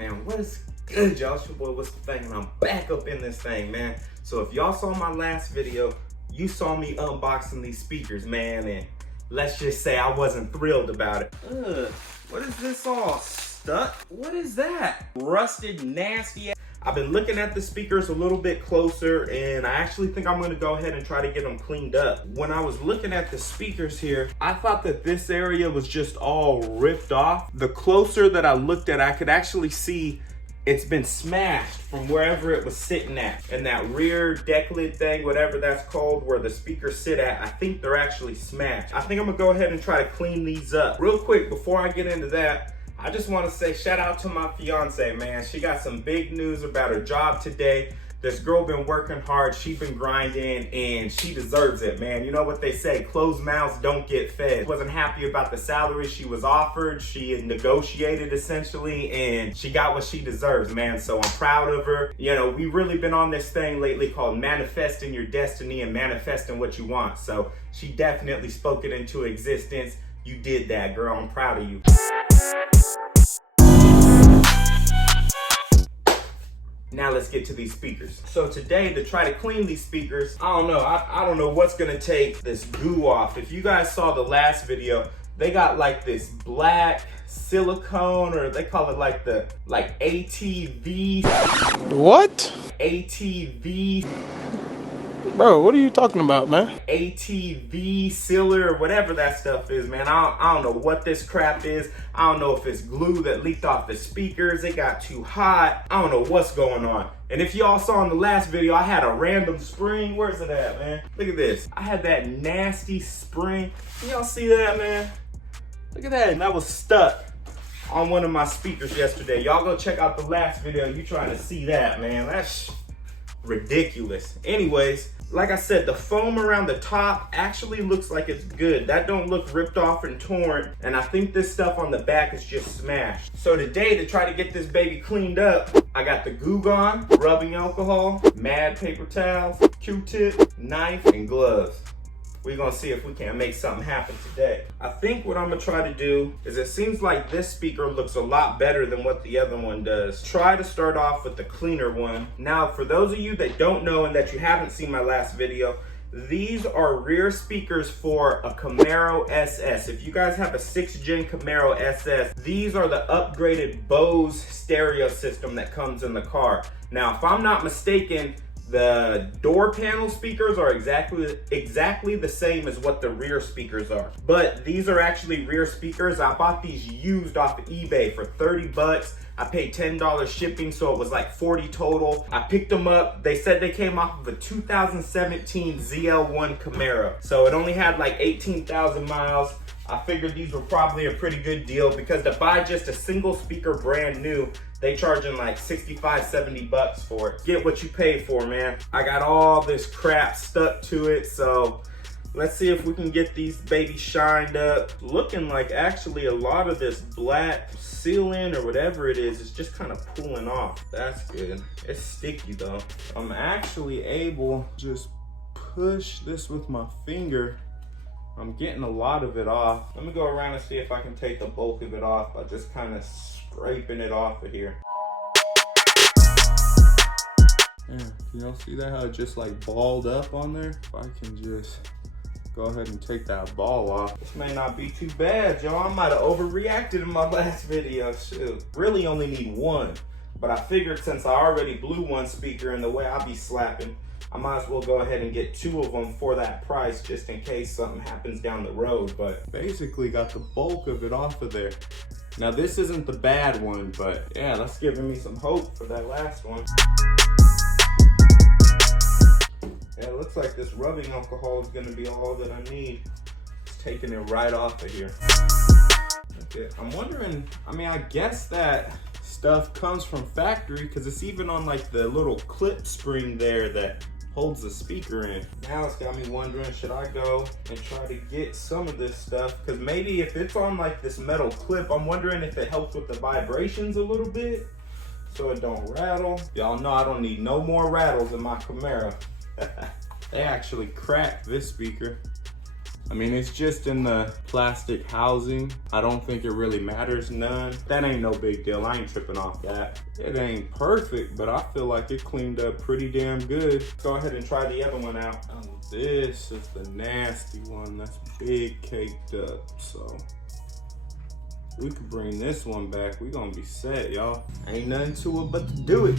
Man, what is good, y'all? It's your boy, What's the Thing, and I'm back up in this thing, man. So if y'all saw my last video, you saw me unboxing these speakers, man, and let's just say I wasn't thrilled about it. What is this all stuck? What is that? Rusted, nasty. I've been looking at the speakers a little bit closer, and I actually think I'm gonna go ahead and try to get them cleaned up. When I was looking at the speakers here, I thought that this area was just all ripped off. The closer that I looked at, I could actually see it's been smashed from wherever it was sitting at. And that rear deck lid thing, whatever that's called, where the speakers sit at, I think they're actually smashed. I think I'm gonna go ahead and try to clean these up. Real quick, before I get into that, I just want to say shout out to my fiance, man. She got some big news about her job today. This girl been working hard, she been grinding, and she deserves it, man. You know what they say, closed mouths don't get fed. Wasn't happy about the salary she was offered. She had negotiated essentially, and she got what she deserves, man. So I'm proud of her. You know, we really been on this thing lately called manifesting your destiny and manifesting what you want. So she definitely spoke it into existence. You did that, girl. I'm proud of you. Now let's get to these speakers. So today, to try to clean these speakers, I don't know. I don't know what's gonna take this goo off. If you guys saw the last video, they got like this black silicone, or they call it like the ATV. What? ATV. Bro, what are you talking about, man? ATV sealer, or whatever that stuff is, man. I don't know what this crap is. I don't know if it's glue that leaked off the speakers. It got too hot. I don't know what's going on. And if y'all saw in the last video, I had a random spring. Where's it at, man? Look at this. I had that nasty spring. Can y'all see that, man? Look at that. And that was stuck on one of my speakers yesterday. Y'all go check out the last video. You trying to see that, man. That's ridiculous. Anyways, like I said, the foam around the top actually looks like it's good. That don't look ripped off and torn, and I think this stuff on the back is just smashed. So today, to try to get this baby cleaned up, I got the Goo Gone, rubbing alcohol, Mad paper towels, Q-tip, knife, and gloves. We're gonna see if we can make something happen today. I think what I'm gonna try to do is, it seems like this speaker looks a lot better than what the other one does. Try to start off with the cleaner one. Now, for those of you that don't know and that you haven't seen my last video, these are rear speakers for a CAMARO SS. If you guys have a 6th gen CAMARO SS, these are the upgraded Bose stereo system that comes in the car. Now, if I'm not mistaken, the door panel speakers are exactly the same as what the rear speakers are. But these are actually rear speakers. I bought these used off of eBay for 30 bucks. I paid $10 shipping, so it was like 40 total. I picked them up. They said they came off of a 2017 ZL1 Camaro. So it only had like 18,000 miles. I figured these were probably a pretty good deal, because to buy just a single speaker brand new, they charging like 65, 70 bucks for it. Get what you pay for, man. I got all this crap stuck to it, so let's see if we can get these babies shined up. Looking like actually a lot of this black sealant or whatever it is just kind of pulling off. That's good. It's sticky though. I'm actually able to just push this with my finger. I'm getting a lot of it off. Let me go around and see if I can take the bulk of it off by just kind of scraping it off of here. Yeah, you don't see that, how it just like balled up on there? If I can just go ahead and take that ball off. This may not be too bad, y'all. I might have overreacted in my last video. Shoot, really only need one. But I figured since I already blew one speaker in the way I be slapping, I might as well go ahead and get 2 of them for that price, just in case something happens down the road. But basically got the bulk of it off of there. Now this isn't the bad one, but yeah, that's giving me some hope for that last one. Yeah, it looks like this rubbing alcohol is gonna be all that I need. It's taking it right off of here. Okay, I'm wondering, I mean, I guess that stuff comes from factory, because it's even on like the little clip spring there that holds the speaker in. Now it's got me wondering, should I go and try to get some of this stuff? Because maybe if it's on like this metal clip, I'm wondering if it helps with the vibrations a little bit so it don't rattle. Y'all know I don't need no more rattles in my Camaro. They actually cracked this speaker. I mean, it's just in the plastic housing. I don't think it really matters none. That ain't no big deal. I ain't tripping off that. It ain't perfect, but I feel like it cleaned up pretty damn good. Go ahead and try the other one out. Oh, this is the nasty one. That's big caked up, so. We could bring this one back. We gonna be set, y'all. Ain't nothing to it but to do it.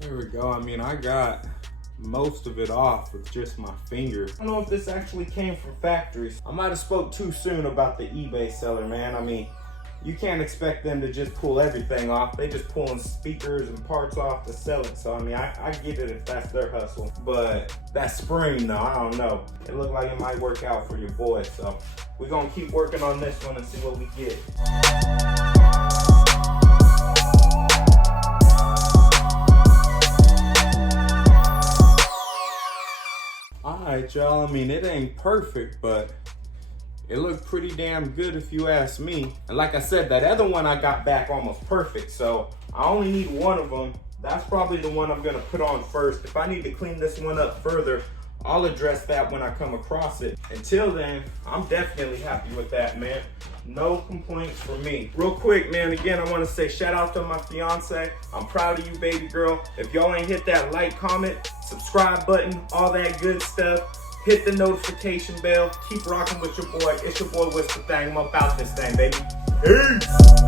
There we go. I mean, I got most of it off with just my finger. I don't know if this actually came from factories. I might have spoke too soon about the eBay seller, man. I mean, you can't expect them to just pull everything off. They just pulling speakers and parts off to sell it. So, I mean, I get it if that's their hustle. But that spring, though, I don't know. It looked like it might work out for your boy. So, we're going to keep working on this one and see what we get. Alright, y'all. I mean, it ain't perfect, but it looked pretty damn good if you ask me. And like I said, that other one I got back almost perfect. So I only need one of them. That's probably the one I'm gonna put on first. If I need to clean this one up further, I'll address that when I come across it. Until then, I'm definitely happy with that, man. No complaints from me. Real quick, man, again, I wanna say shout out to my fiance. I'm proud of you, baby girl. If y'all ain't hit that like, comment, subscribe button, all that good stuff. Hit the notification bell. Keep rocking with your boy. It's your boy Whisper Thang. I'm about this thing, baby. Peace.